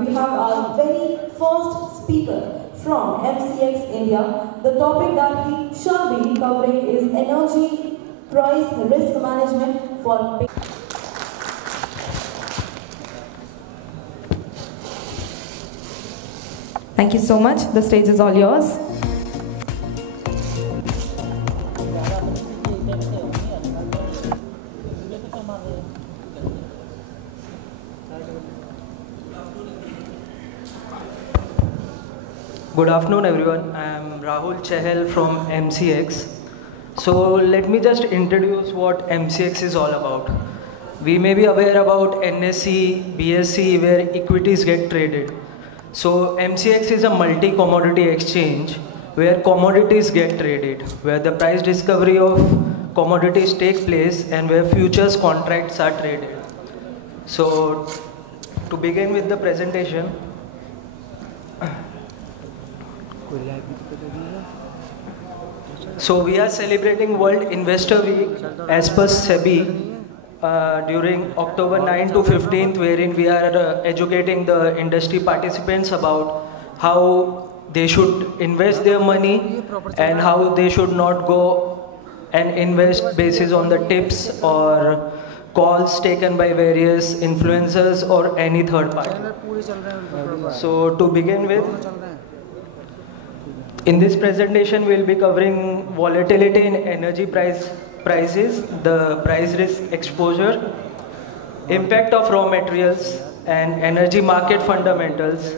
we have our very first speaker from MCX India. The topic that he shall be covering is energy price risk management for. Thank you so much. The stage is all yours. Good afternoon everyone, I am Rahul Chahal from MCX. So let me just introduce what MCX is all about. We may be aware about NSE, BSE where equities get traded. So MCX is a multi-commodity exchange where commodities get traded, where the price discovery of commodities take place and where futures contracts are traded. So to begin with the presentation, so we are celebrating World Investor Week as per SEBI during October 9 to 15th, wherein we are educating the industry participants about how they should invest their money and how they should not go and invest basis on the tips or calls taken by various influencers or any third party. So to begin with, in this presentation, we'll be covering volatility in energy prices, the price risk exposure, impact of raw materials and energy market fundamentals,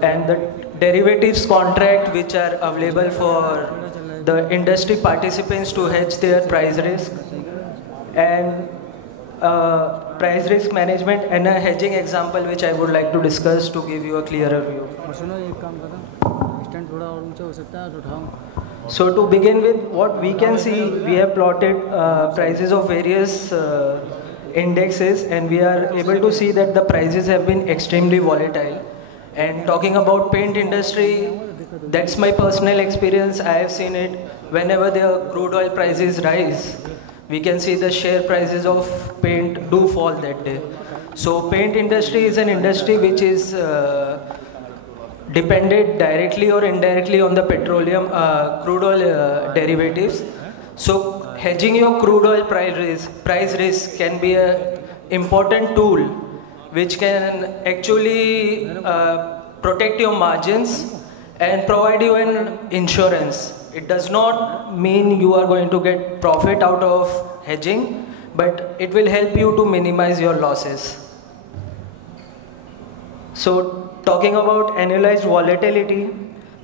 and the derivatives contract which are available for the industry participants to hedge their price risk, and price risk management and a hedging example which I would like to discuss to give you a clearer view. So to begin with, what we can see, we have plotted prices of various indexes and we are able to see that the prices have been extremely volatile. And talking about paint industry, that's my personal experience. I have seen it whenever the crude oil prices rise, we can see the share prices of paint do fall that day. So paint industry is an industry which is depended directly or indirectly on the petroleum crude oil derivatives. So hedging your crude oil price risk can be an important tool which can actually protect your margins and provide you an insurance. It does not mean you are going to get profit out of hedging, but it will help you to minimize your losses. So talking about annualized volatility,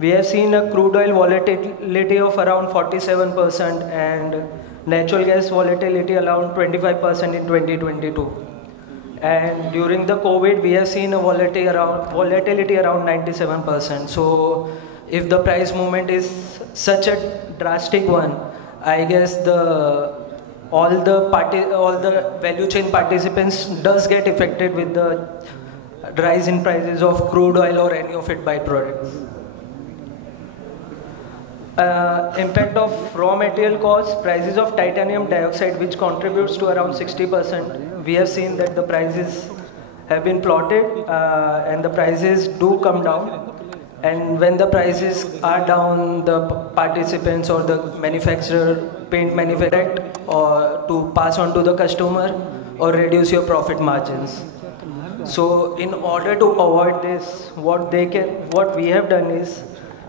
we have seen a crude oil volatility of around 47% and natural gas volatility around 25% in 2022. And during the COVID, we have seen a volatility around 97%. So if the price movement is such a drastic one, I guess all the value chain participants does get affected with the rise in prices of crude oil or any of its byproducts. Impact of raw material costs, prices of titanium dioxide, which contributes to around 60%. We have seen that the prices have been plotted and the prices do come down. And when the prices are down, the participants or the paint manufacturer, or to pass on to the customer or reduce your profit margins. So in order to avoid this, what we have done is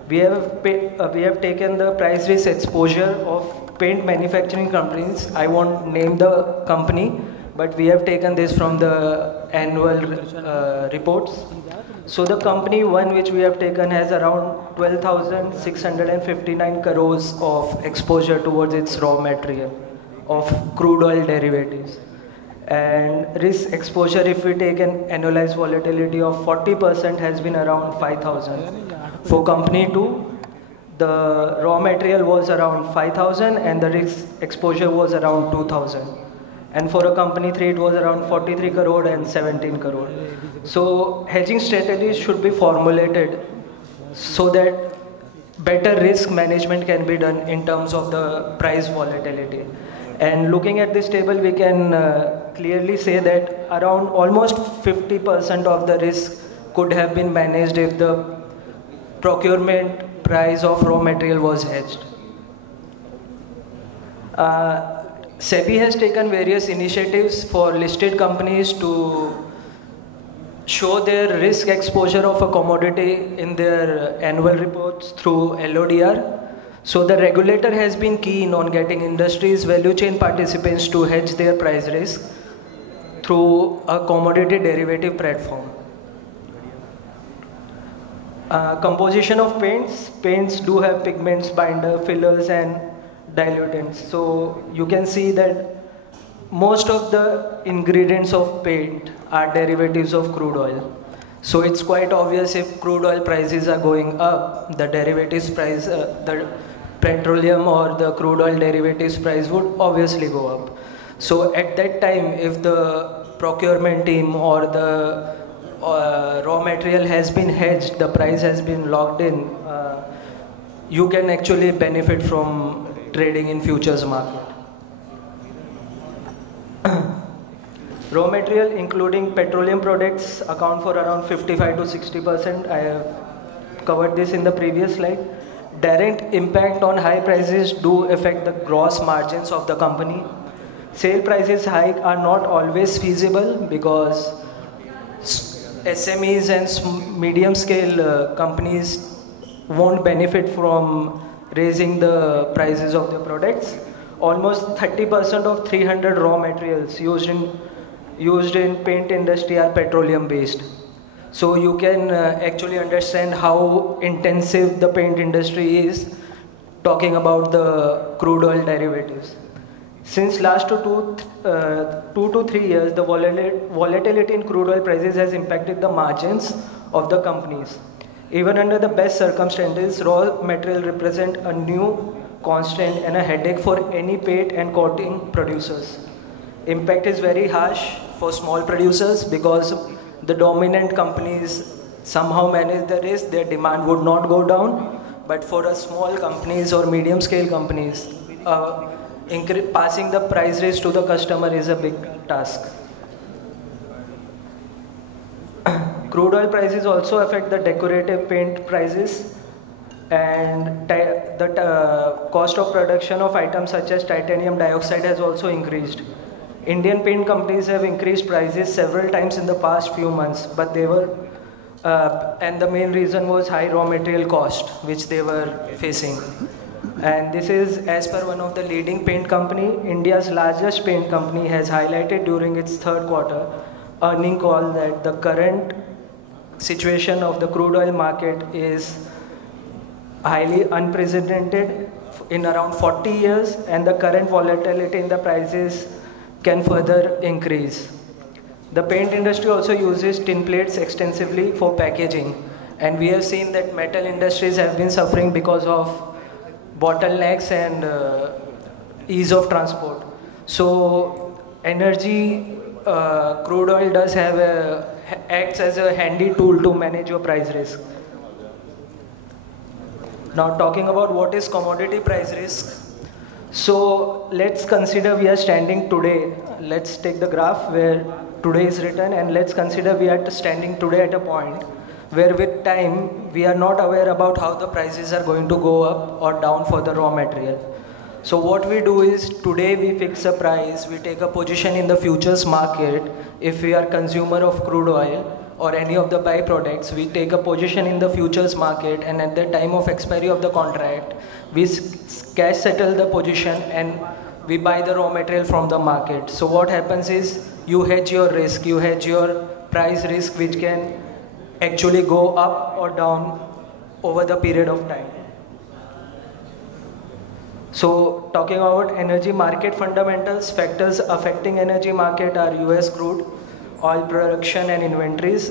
we have taken the price risk exposure of paint manufacturing companies. I won't name the company, but we have taken this from the annual reports. So the company one which we have taken has around 12,659 crores of exposure towards its raw material of crude oil derivatives. And risk exposure, if we take an annualized volatility of 40%, has been around 5,000. For company 2, the raw material was around 5,000 and the risk exposure was around 2,000. And for a company 3, it was around 43 crore and 17 crore. So hedging strategies should be formulated so that better risk management can be done in terms of the price volatility. And looking at this table, we can clearly say that around almost 50% of the risk could have been managed if the procurement price of raw material was hedged. SEBI has taken various initiatives for listed companies to show their risk exposure of a commodity in their annual reports through LODR. So the regulator has been keen on getting industry's value chain participants to hedge their price risk through a commodity derivative platform. Composition of paints. Paints do have pigments, binder, fillers and dilutants. So you can see that most of the ingredients of paint are derivatives of crude oil. So it's quite obvious if crude oil prices are going up, the derivatives price, the petroleum or the crude oil derivatives price would obviously go up. So at that time, if the procurement team or the raw material has been hedged, the price has been locked in, you can actually benefit from trading in futures market. Raw material including petroleum products account for around 55 to 60%. I have covered this in the previous slide. Direct impact on high prices do affect the gross margins of the company. Sale prices hike are not always feasible because SMEs and medium scale companies won't benefit from raising the prices of their products. Almost 30% of 300 raw materials used in paint industry are petroleum based. So you can actually understand how intensive the paint industry is, talking about the crude oil derivatives. Since last 2 to 3 years, the volatility in crude oil prices has impacted the margins of the companies. Even under the best circumstances, raw material represent a new constant and a headache for any paint and coating producers. Impact is very harsh for small producers because the dominant companies somehow manage the risk, their demand would not go down. But for a small companies or medium scale companies, passing the price risk to the customer is a big task. Crude oil prices also affect the decorative paint prices, and the cost of production of items such as titanium dioxide has also increased. Indian paint companies have increased prices several times in the past few months, but they were, and the main reason was high raw material cost which they were facing. And this is as per one of the leading paint company. India's largest paint company has highlighted during its third quarter earning call that the current situation of the crude oil market is highly unprecedented in around 40 years, and the current volatility in the prices can further increase. The paint industry also uses tin plates extensively for packaging, and we have seen that metal industries have been suffering because of bottlenecks and ease of transport. So energy, crude oil does have acts as a handy tool to manage your price risk. Now talking about what is commodity price risk. So let's consider we are standing today. Let's take the graph where today is written, and let's consider we are standing today at a point where with time we are not aware about how the prices are going to go up or down for the raw material. So what we do is today we fix a price, we take a position in the futures market. If we are consumer of crude oil or any of the byproducts, we take a position in the futures market, and at the time of expiry of the contract, we cash settle the position and we buy the raw material from the market. So what happens is you hedge your risk, you hedge your price risk, which can actually go up or down over the period of time. So talking about energy market fundamentals, factors affecting energy market are US crude oil production and inventories.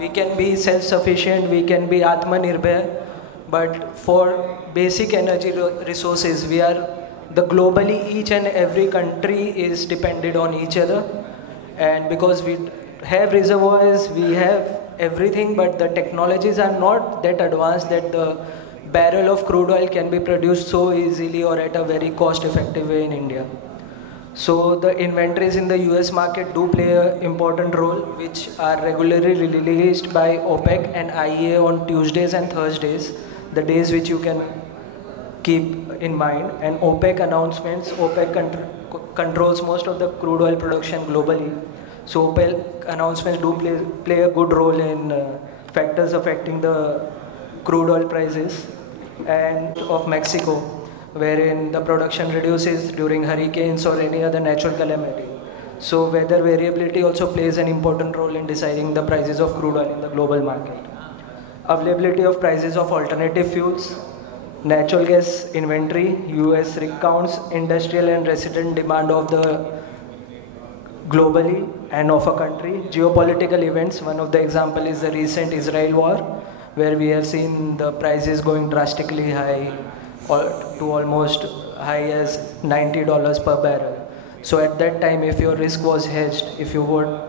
We can be self-sufficient, we can be Atmanirbhar, but for basic energy resources, we are globally each and every country is dependent on each other, and because we have reservoirs, we have everything, but the technologies are not that advanced that the barrel of crude oil can be produced so easily or at a very cost effective way in India. So the inventories in the US market do play an important role, which are regularly released by OPEC and IEA on Tuesdays and Thursdays, the days which you can keep in mind. And OPEC announcements, controls most of the crude oil production globally. So OPEC announcements do play a good role in factors affecting the crude oil prices. And of Mexico, wherein the production reduces during hurricanes or any other natural calamity. So weather variability also plays an important role in deciding the prices of crude oil in the global market. Availability of prices of alternative fuels, natural gas inventory, US rig counts, industrial and resident demand of the globally and of a country, geopolitical events. One of the example is the recent Israel war, where we have seen the prices going drastically high to almost high as $90 per barrel. So at that time, if your risk was hedged, if you would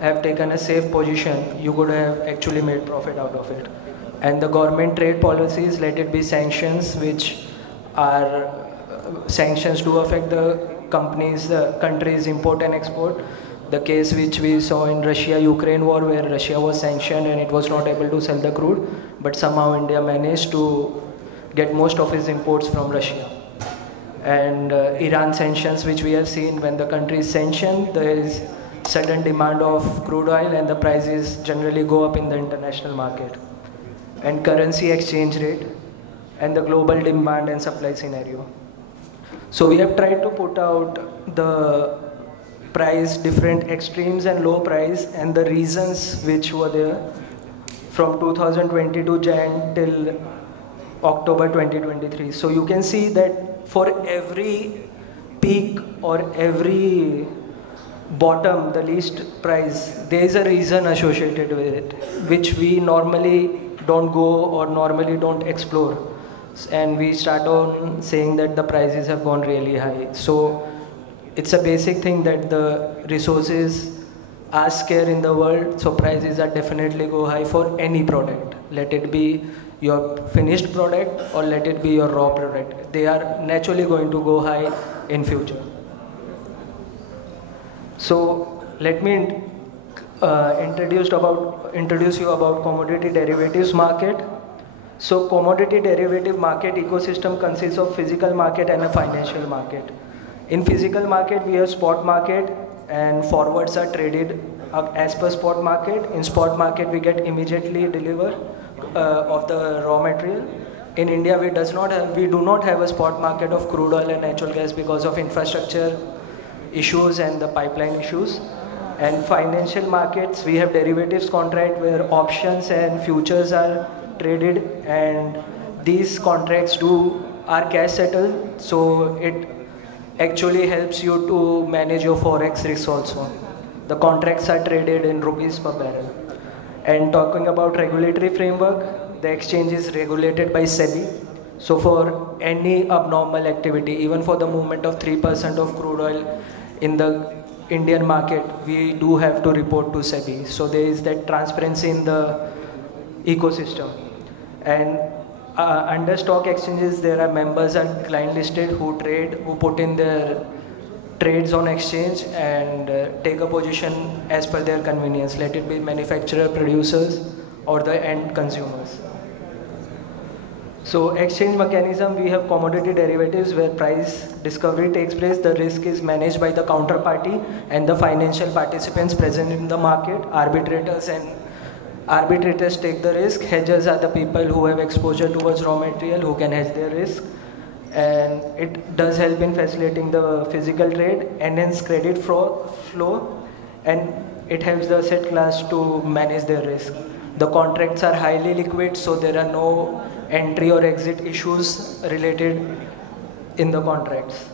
have taken a safe position, you would have actually made profit out of it. And the government trade policies, let it be sanctions, which are sanctions do affect the country's import and export. The case which we saw in Russia-Ukraine war, where Russia was sanctioned and it was not able to sell the crude, but somehow India managed to get most of its imports from Russia. And Iran sanctions, which we have seen when the country is sanctioned, there is sudden demand of crude oil and the prices generally go up in the international market. And currency exchange rate and the global demand and supply scenario. So we have tried to put out the price, different extremes and low price, and the reasons which were there from 2022 Jan till October 2023. So you can see that for every peak or every bottom, the least price, there is a reason associated with it, which we normally don't go or normally don't explore. And we start on saying that the prices have gone really high. So it's a basic thing that the resources are scarce in the world, so prices are definitely go high for any product. Let it be your finished product or let it be your raw product. They are naturally going to go high in future. So let me introduce you about commodity derivatives market. So commodity derivative market ecosystem consists of physical market and a financial market. In physical market, we have spot market and forwards are traded as per spot market. In spot market, we get immediately deliver of the raw material. In India, we do not have a spot market of crude oil and natural gas because of infrastructure issues and the pipeline issues. And financial markets, we have derivatives contract where options and futures are traded, and these contracts are cash settled, so it actually helps you to manage your forex risk also. The contracts are traded in rupees per barrel. And talking about regulatory framework, the exchange is regulated by SEBI. So for any abnormal activity, even for the movement of 3% of crude oil in the Indian market, we do have to report to SEBI. So there is that transparency in the ecosystem. And under stock exchanges, there are members and client listed who put in their trades on exchange and take a position as per their convenience, let it be manufacturer, producers, or the end consumers. So exchange mechanism, we have commodity derivatives where price discovery takes place. The risk is managed by the counterparty and the financial participants present in the market. Arbitrators take the risk. Hedgers are the people who have exposure towards raw material who can hedge their risk. And it does help in facilitating the physical trade, enhance credit flow, and it helps the asset class to manage their risk. The contracts are highly liquid, so there are no entry or exit issues related in the contracts.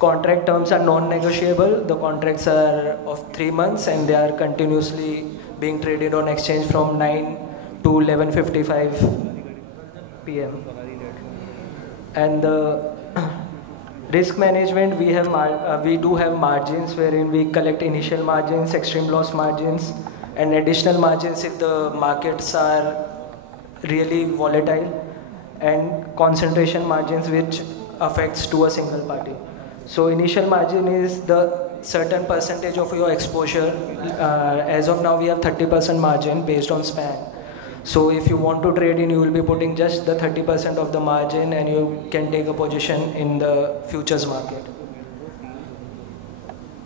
Contract terms are non-negotiable. The contracts are of 3 months and they are continuously being traded on exchange from 9 to 11:55 p.m. And the risk management, we do have margins wherein we collect initial margins, extreme loss margins, and additional margins if the markets are really volatile, and concentration margins which affects to a single party. So initial margin is the certain percentage of your exposure. As of now, we have 30% margin based on span. So if you want to trade in, you will be putting just the 30% of the margin, and you can take a position in the futures market.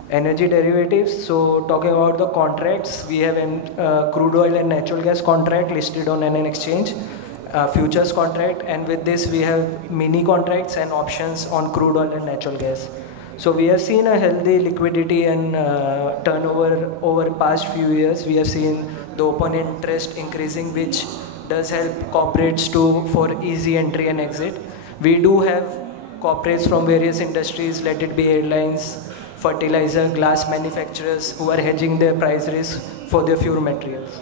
Energy derivatives. So talking about the contracts, we have crude oil and natural gas contract listed on an exchange, futures contract, and with this we have mini contracts and options on crude oil and natural gas. So we have seen a healthy liquidity and turnover over past few years. We have seen the open interest increasing, which does help corporates for easy entry and exit. We do have corporates from various industries, let it be airlines, fertilizer, glass manufacturers, who are hedging their price risk for their fuel materials.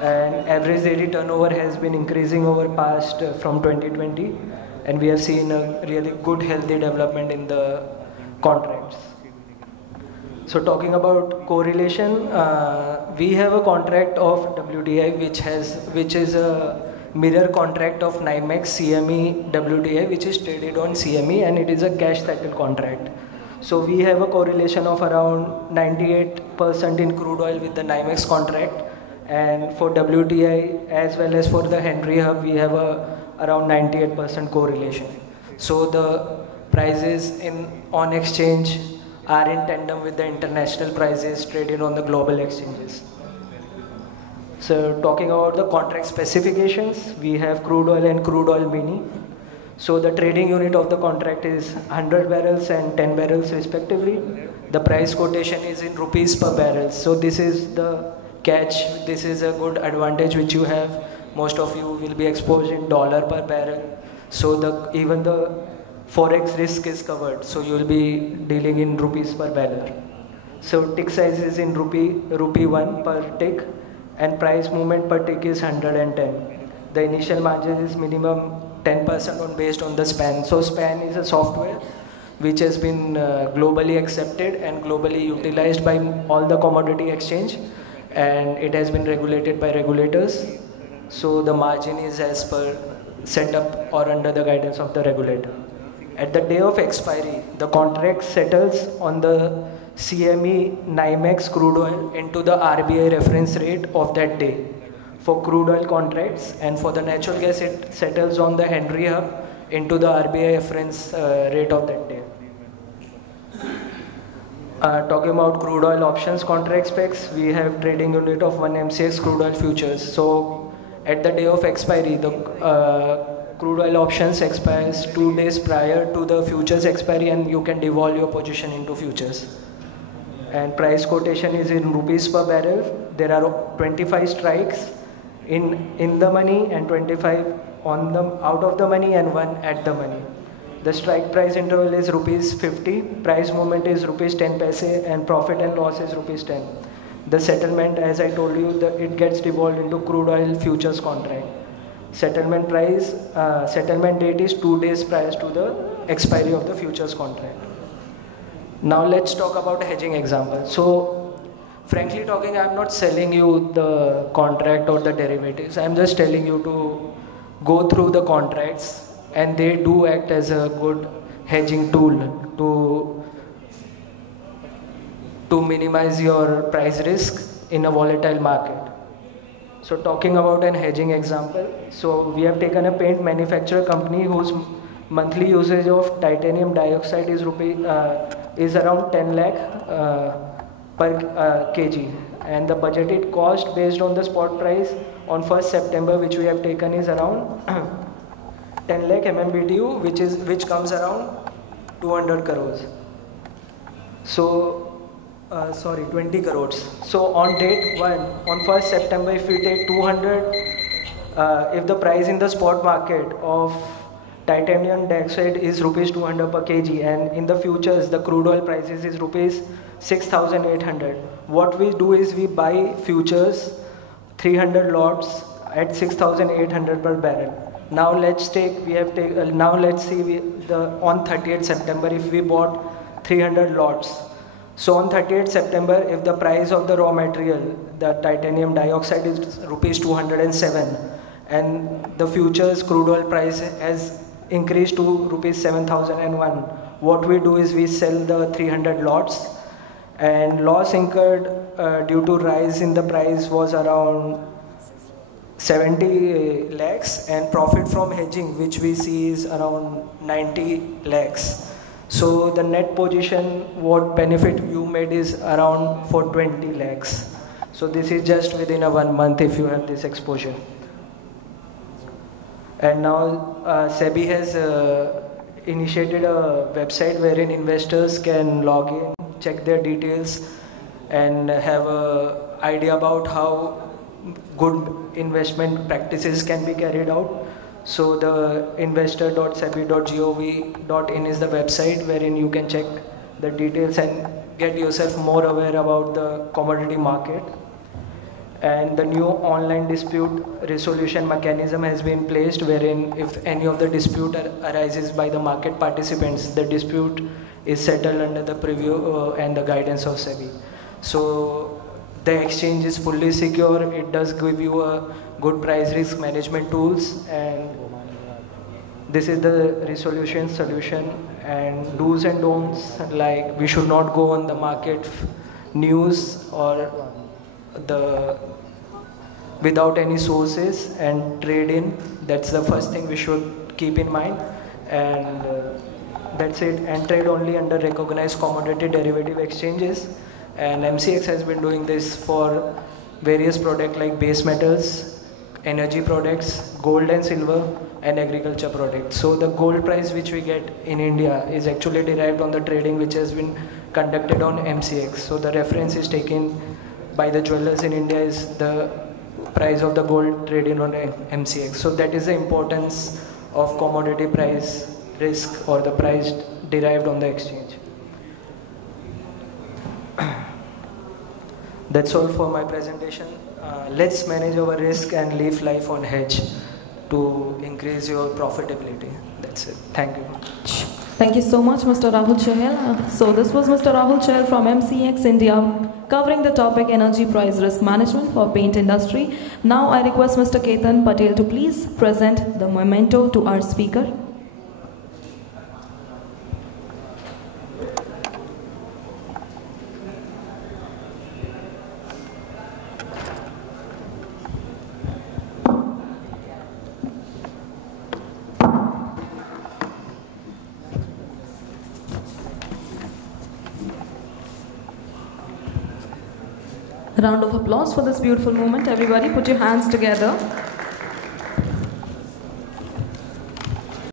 And average daily turnover has been increasing over past from 2020, and we have seen a really good healthy development in the contracts. So talking about correlation, we have a contract of WTI which is a mirror contract of NYMEX CME WTI, which is traded on CME, and it is a cash settled contract. So we have a correlation of around 98% in crude oil with the NYMEX contract, and for WTI as well as for the Henry Hub, we have around 98% correlation. So the prices on exchange are in tandem with the international prices traded on the global exchanges. So talking about the contract specifications, we have crude oil and crude oil mini. So the trading unit of the contract is 100 barrels and 10 barrels respectively. The price quotation is in rupees per barrel. So this is the catch. This is a good advantage which you have. Most of you will be exposed in dollar per barrel. So even the forex risk is covered. So you will be dealing in rupees per barrel. So tick size is in rupee 1 per tick, and price movement per tick is 110. The initial margin is minimum 10% based on the span. So span is a software which has been globally accepted and globally utilized by all the commodity exchange, and it has been regulated by regulators. So the margin is as per setup or under the guidance of the regulator. At the day of expiry, the contract settles on the CME NYMEX crude oil into the RBI reference rate of that day for crude oil contracts, and for the natural gas it settles on the Henry Hub into the RBI reference rate of that day. Talking about crude oil options contract specs, we have trading unit of 1 MCX crude oil futures. So at the day of expiry, the crude oil options expires 2 days prior to the futures expiry, and you can devolve your position into futures. And price quotation is in rupees per barrel. There are 25 strikes in the money and 25 out of the money and 1 at the money. The strike price interval is rupees 50, price movement is rupees 10 paise, and profit and loss is rupees 10. The settlement, as I told you, it gets devolved into crude oil futures contract. Settlement date is 2 days prior to the expiry of the futures contract. Now let's talk about a hedging example. So frankly talking, I'm not selling you the contract or the derivatives. I'm just telling you to go through the contracts, and they do act as a good hedging tool to minimize your price risk in a volatile market. So talking about an hedging example, so we have taken a paint manufacturer company whose monthly usage of titanium dioxide is around 10 lakh per kg, and the budgeted cost based on the spot price on 1st September, which we have taken, is around 10 lakh MMBTU, which comes around 200 crores. So 20 crores. So on date 1, on 1st September, if we take 200, if the price in the spot market of titanium dioxide is rupees 200 per kg, and in the futures the crude oil prices is rupees 6,800. What we do is we buy futures 300 lots at 6,800 per barrel. Now let's see on 30th September if we bought 300 lots. So on 30th September, if the price of the raw material, the titanium dioxide, is rupees 207, and the futures crude oil price has increased to rupees 7,001, what we do is we sell the 300 lots, and loss incurred due to rise in the price was around 70 lakhs, and profit from hedging which we see is around 90 lakhs. So the net position, what benefit you made is around for 20 lakhs. So this is just within a 1 month if you have this exposure. And now SEBI has initiated a website wherein investors can log in, check their details, and have an idea about how good investment practices can be carried out. So the investor.sebi.gov.in is the website wherein you can check the details and get yourself more aware about the commodity market. And the new online dispute resolution mechanism has been placed, wherein if any of the dispute arises by the market participants, the dispute is settled under the preview and the guidance of SEBI. So the exchange is fully secure. It does give you a good price risk management tools, and this is the resolution solution. And do's and don'ts, like we should not go on the market news or without any sources and trade in. That's the first thing we should keep in mind. And that's it. And trade only under recognized commodity derivative exchanges. And MCX has been doing this for various products like base metals, energy products, gold and silver, and agriculture products. So the gold price which we get in India is actually derived on the trading which has been conducted on MCX. So the reference is taken by the jewelers in India is the price of the gold traded on MCX. So that is the importance of commodity price risk, or the price derived on the exchange. That's all for my presentation. Let's manage our risk and live life on hedge to increase your profitability. That's it. Thank you. Thank you so much, Mr. Rahul Chahel. So this was Mr. Rahul Chahel from MCX India, covering the topic energy price risk management for paint industry. Now I request Mr. Ketan Patel to please present the memento to our speaker. A round of applause for this beautiful moment. Everybody put your hands together.